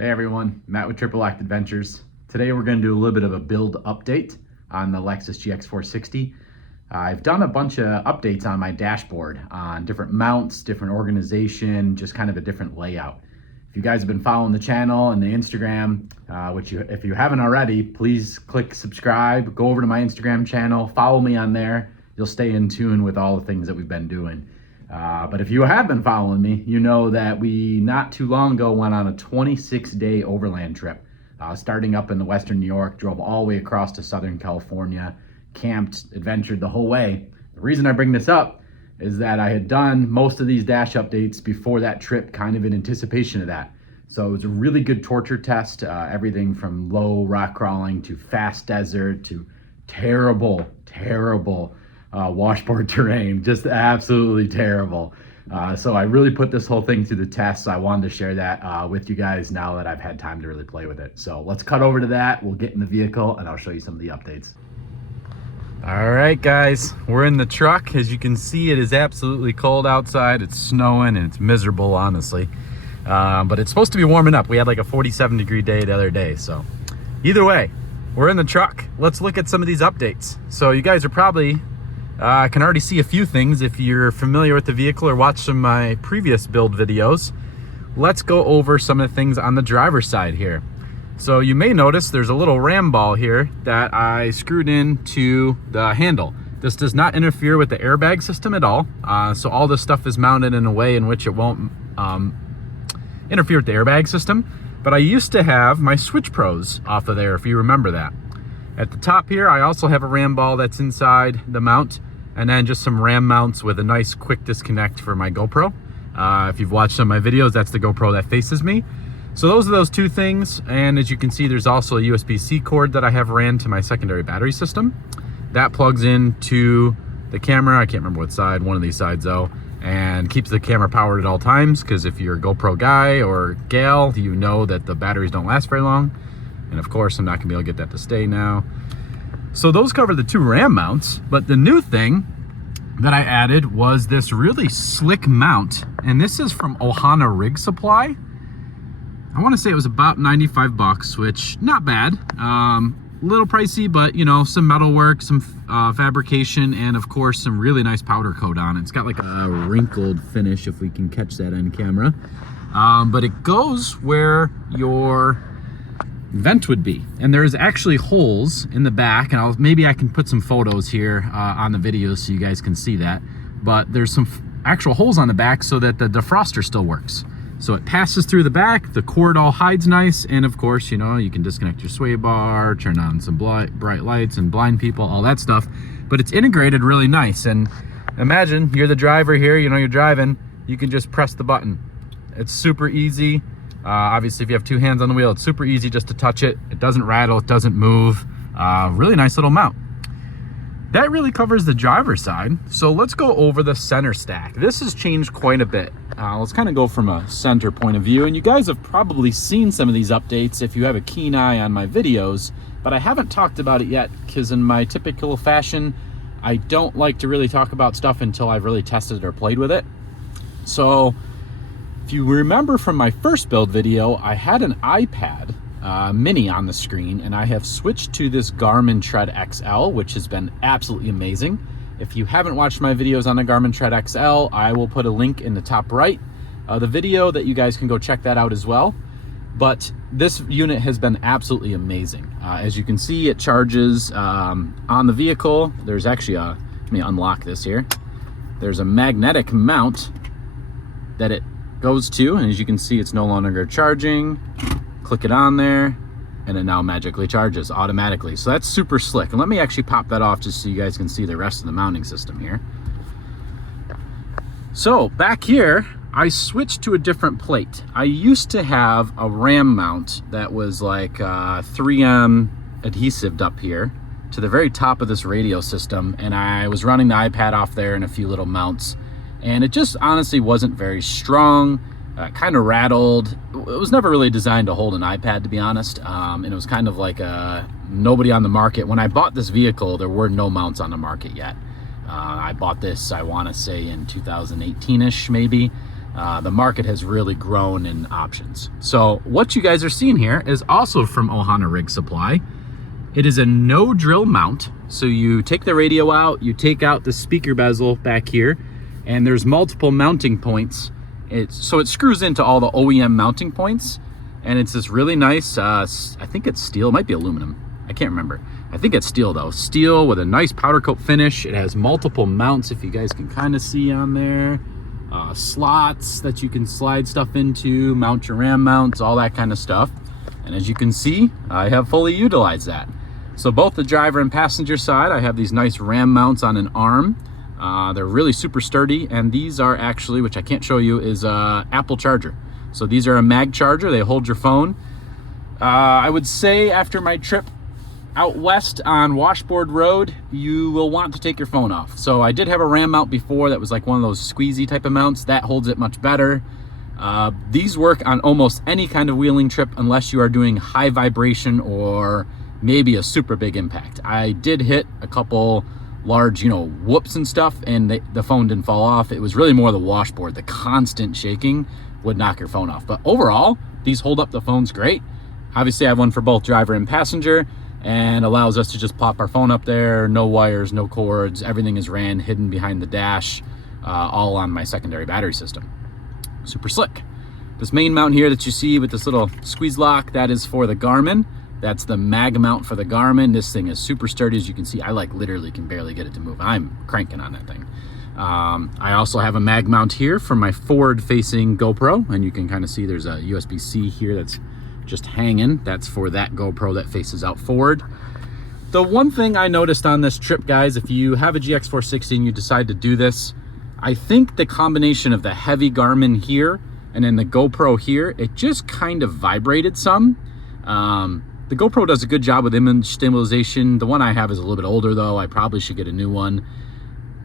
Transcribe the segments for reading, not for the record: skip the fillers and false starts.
Hey everyone, Matt with Triple Act Adventures. Today we're going to do a little bit of a build update on the Lexus GX460. I've done a bunch of updates on my dashboard on different mounts, different organization, just kind of a different layout. If you guys have been following the channel and the Instagram, if you haven't already, please click subscribe, go over to my Instagram channel, follow me on there. You'll stay in tune with all the things that we've been doing. But if you have been following me, you know that we not too long ago went on a 26-day overland trip, starting up in the Western New York, drove all the way across to Southern California, camped, adventured the whole way. The reason I bring this up is that I had done most of these dash updates before that trip, kind of in anticipation of that. So it was a really good torture test, everything from low rock crawling to fast desert to terrible washboard terrain, just absolutely terrible. So I really put this whole thing through the test. So I wanted to share that with you guys now that I've had time to really play with it. So let's cut over to that. We'll get in the vehicle and I'll show you some of the updates. All right, guys, we're in the truck. As you can see, it is absolutely cold outside. It's snowing and it's miserable, honestly. But it's supposed to be warming up. We had like a 47-degree day the other day. So either way, we're in the truck. Let's look at some of these updates. So you guys are probably can already see a few things if you're familiar with the vehicle or watched some of my previous build videos. Let's go over some of the things on the driver's side here. So you may notice there's a little ram ball here that I screwed into the handle. This does not interfere with the airbag system at all. So all this stuff is mounted in a way in which it won't interfere with the airbag system. But I used to have my switch pros off of there, if you remember that. At the top here, I also have a ram ball that's inside the mount, and then just some ram mounts with a nice quick disconnect for my GoPro. If you've watched some of my videos, that's the GoPro that faces me. So those are those two things, and as you can see, there's also a USB-C cord that I have ran to my secondary battery system. That plugs into the camera, I can't remember what side, one of these sides though, and keeps the camera powered at all times, because if you're a GoPro guy or gal, you know that the batteries don't last very long. And of course, I'm not gonna be able to get that to stay now. So those cover the two ram mounts, but the new thing that I added was this really slick mount, and this is from Ohana Rig Supply. I wanna say it was about 95 bucks, which not bad. A little pricey, but you know, some metal work, some fabrication, and of course, some really nice powder coat on it. It's got like a wrinkled finish, if we can catch that on camera. But it goes where your vent would be, and there's actually holes in the back, and maybe I can put some photos here on the video so you guys can see that, but there's some actual holes on the back so that the defroster still works. So it passes through the back, the cord all hides nice, and of course, you know, you can disconnect your sway bar, turn on some bright lights and blind people, all that stuff, but it's integrated really nice. And imagine you're the driver here, you know, you're driving, you can just press the button. It's super easy. Obviously, if you have two hands on the wheel, it's super easy just to touch it. It doesn't rattle, it doesn't move. Really nice little mount. That really covers the driver's side. So let's go over the center stack. This has changed quite a bit. Let's kind of go from a center point of view. And you guys have probably seen some of these updates if you have a keen eye on my videos, but I haven't talked about it yet because in my typical fashion, I don't like to really talk about stuff until I've really tested or played with it. So if you remember from my first build video, I had an iPad mini on the screen, and I have switched to this Garmin Tread XL, which has been absolutely amazing. If you haven't watched my videos on the Garmin Tread XL, I will put a link in the top right of the video that you guys can go check that out as well. But this unit has been absolutely amazing. As you can see, it charges on the vehicle. There's actually let me unlock this here. There's a magnetic mount that it goes to, and as you can see, it's no longer charging. Click it on there, and it now magically charges automatically. So that's super slick. And let me actually pop that off just so you guys can see the rest of the mounting system here. So back here, I switched to a different plate. I used to have a ram mount that was like 3M adhesived up here to the very top of this radio system, and I was running the iPad off there and a few little mounts, and it just honestly wasn't very strong. Kind of rattled. It was never really designed to hold an iPad, to be honest, and it was kind of like nobody on the market. When I bought this vehicle, there were no mounts on the market yet. I bought this, I want to say, in 2018-ish maybe. The market has really grown in options. So what you guys are seeing here is also from Ohana Rig Supply. It is a no drill mount. So you take the radio out, you take out the speaker bezel back here, and there's multiple mounting points. So it screws into all the OEM mounting points, and it's this really nice, I think it's steel, it might be aluminum, I can't remember. I think it's steel though, steel with a nice powder coat finish. It has multiple mounts, if you guys can kind of see on there. Slots that you can slide stuff into, mount your RAM mounts, all that kind of stuff. And as you can see, I have fully utilized that. So both the driver and passenger side, I have these nice RAM mounts on an arm. They're really super sturdy, and these are actually, which I can't show you, is a Apple charger. So these are a mag charger, they hold your phone. I would say after my trip out west on Washboard Road, you will want to take your phone off. So I did have a RAM mount before that was like one of those squeezy type of mounts. That holds it much better. These work on almost any kind of wheeling trip unless you are doing high vibration or maybe a super big impact. I did hit a couple large, whoops and stuff, and the phone didn't fall off. It was really more the washboard. The constant shaking would knock your phone off. But overall, these hold up the phones great. Obviously, I have one for both driver and passenger, and allows us to just pop our phone up there. No wires, no cords. Everything is ran hidden behind the dash, all on my secondary battery system. Super slick. This main mount here that you see with this little squeeze lock, that is for the Garmin. That's the mag mount for the Garmin. This thing is super sturdy. As you can see, I literally can barely get it to move. I'm cranking on that thing. I also have a mag mount here for my forward facing GoPro, and you can kind of see there's a USB-C here that's just hanging. That's for that GoPro that faces out forward. The one thing I noticed on this trip, guys, if you have a GX460 and you decide to do this, I think the combination of the heavy Garmin here and then the GoPro here, it just kind of vibrated some. The GoPro does a good job with image stabilization. The one I have is a little bit older though. I probably should get a new one.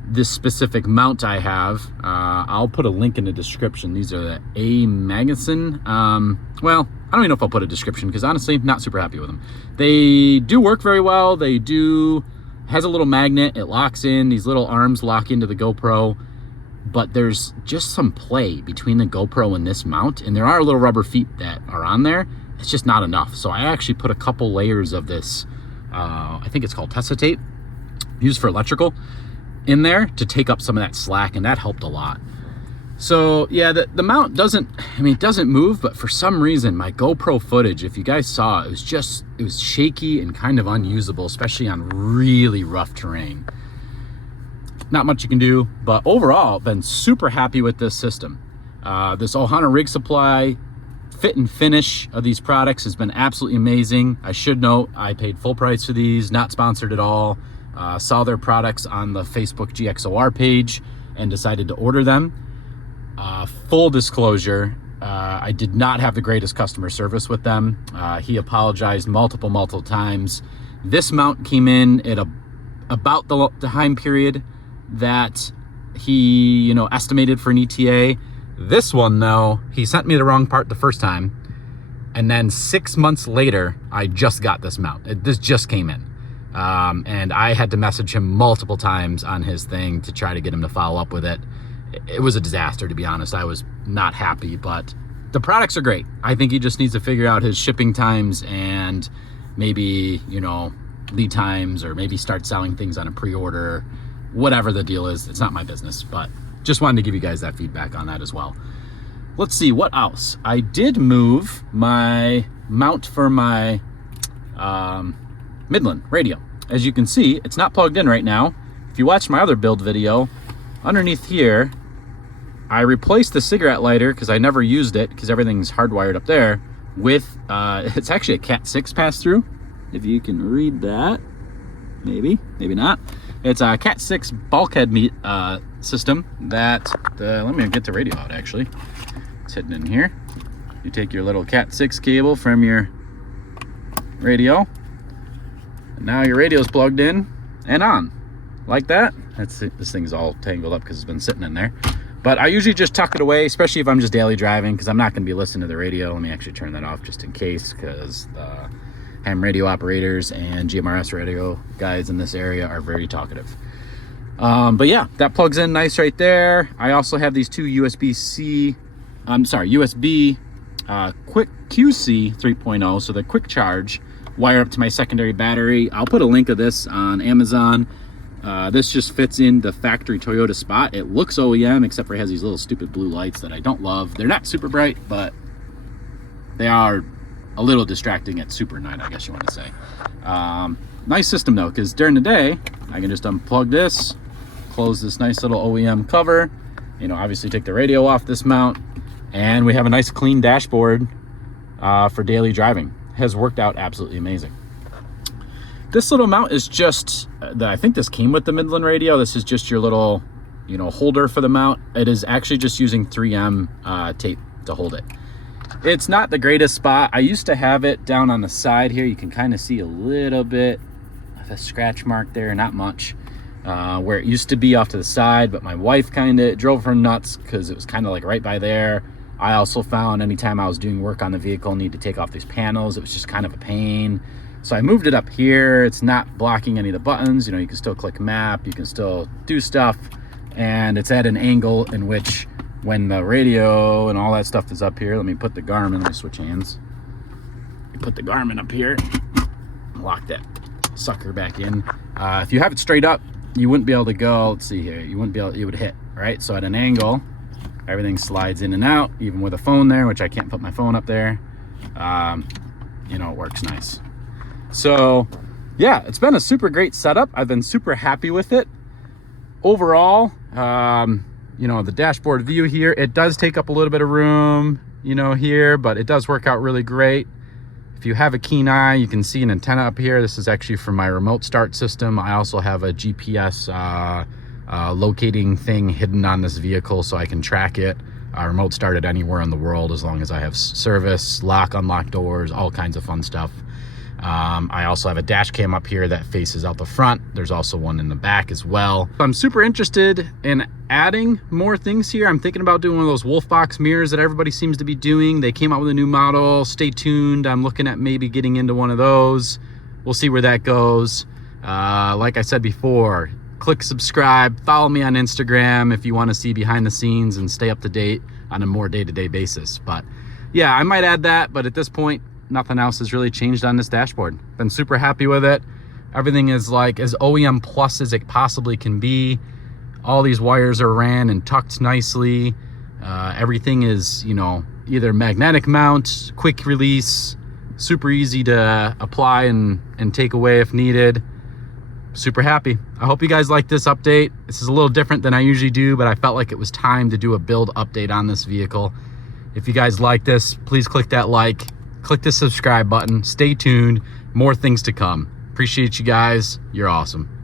This specific mount I have, I'll put a link in the description. These are the A Magazine. Well, I don't even know if I'll put a description because honestly, not super happy with them. They do work very well. Has a little magnet, it locks in, these little arms lock into the GoPro, but there's just some play between the GoPro and this mount, and there are little rubber feet that are on there. It's just not enough. So I actually put a couple layers of this, I think it's called Tessa tape, used for electrical, in there to take up some of that slack, and that helped a lot. So yeah, the mount doesn't move, but for some reason my GoPro footage, if you guys saw, it was shaky and kind of unusable, especially on really rough terrain. Not much you can do, but overall, been super happy with this system. This Ohana Rig Supply fit and finish of these products has been absolutely amazing. I should note, I paid full price for these, not sponsored at all. Saw their products on the Facebook GXOR page and decided to order them. Full disclosure, I did not have the greatest customer service with them. He apologized multiple times. This mount came in at about the time period that he estimated for an ETA. This one though, he sent me the wrong part the first time, and then 6 months later I just got this mount. This just came in. And I had to message him multiple times on his thing to try to get him to follow up with it. It was a disaster, to be honest. I was not happy, but the products are great. I think he just needs to figure out his shipping times and maybe, lead times, or maybe start selling things on a pre-order. Whatever the deal is, it's not my business, but just wanted to give you guys that feedback on that as well. Let's see, what else? I did move my mount for my Midland radio. As you can see, it's not plugged in right now. If you watch my other build video, underneath here, I replaced the cigarette lighter because I never used it because everything's hardwired up there with, it's actually a Cat 6 pass-through. If you can read that, maybe not. It's a Cat 6 bulkhead system that, let me get the radio out actually. It's hidden in here. You take your little Cat 6 cable from your radio, and now your radio's plugged in and on. Like that. That's it. This thing's all tangled up because it's been sitting in there. But I usually just tuck it away, especially if I'm just daily driving, because I'm not going to be listening to the radio. Let me actually turn that off just in case, because the ham radio operators and GMRS radio guys in this area are very talkative. But yeah, that plugs in nice right there. I also have these two USB-C USB quick QC 3.0, so the quick charge, wire up to my secondary battery. I'll put a link of this on Amazon. This just fits in the factory Toyota spot. It looks OEM, except for it has these little stupid blue lights that I don't love. They're not super bright, but they are a little distracting at super night, I guess you want to say. Nice system though, because during the day, I can just unplug this, close this nice little OEM cover, you know, obviously take the radio off this mount, and we have a nice clean dashboard for daily driving. It has worked out absolutely amazing. This little mount is just, I think this came with the Midland radio. This is just your little, you know, holder for the mount. It is actually just using 3M tape to hold it. It's not the greatest spot. I used to have it down on the side here. You can kind of see a little bit of a scratch mark there, not much, where it used to be off to the side, but my wife kind of drove her nuts because it was kind of like right by there. I also found anytime I was doing work on the vehicle, need to take off these panels, it was just kind of a pain. So I moved it up here. It's not blocking any of the buttons. You know, you can still click map, you can still do stuff, and it's at an angle in which when the radio and all that stuff is up here, let me put the Garmin, let me switch hands. You put the Garmin up here, lock that sucker back in. If you have it straight up, you wouldn't be able to go, let's see here, you wouldn't be able, it would hit, right? So at an angle, everything slides in and out, even with a phone there, which I can't put my phone up there. You know, it works nice. So yeah, it's been a super great setup. I've been super happy with it. Overall, you know, the dashboard view here, it does take up a little bit of room, you know, here, but it does work out really great. If you have a keen eye, you can see an antenna up here. This is actually from my remote start system. I also have a GPS locating thing hidden on this vehicle so I can track it. Remote start it anywhere in the world as long as I have service, lock, unlock doors, all kinds of fun stuff. I also have a dash cam up here that faces out the front. There's also one in the back as well. I'm super interested in adding more things here. I'm thinking about doing one of those wolf box mirrors that everybody seems to be doing. They came out with a new model. Stay tuned. I'm looking at maybe getting into one of those. We'll see where that goes. Like I said before, click subscribe, follow me on Instagram if you want to see behind the scenes and stay up to date on a more day-to-day basis. But yeah, I might add that, but at this point, nothing else has really changed on this dashboard. Been super happy with it. Everything is like as OEM plus as it possibly can be. All these wires are ran and tucked nicely. Everything is, you know, either magnetic mount, quick release, super easy to apply and take away if needed. Super happy. I hope you guys like this update. This is a little different than I usually do, but I felt like it was time to do a build update on this vehicle. If you guys like this, please click that like. Click the subscribe button. Stay tuned. More things to come. Appreciate you guys. You're awesome.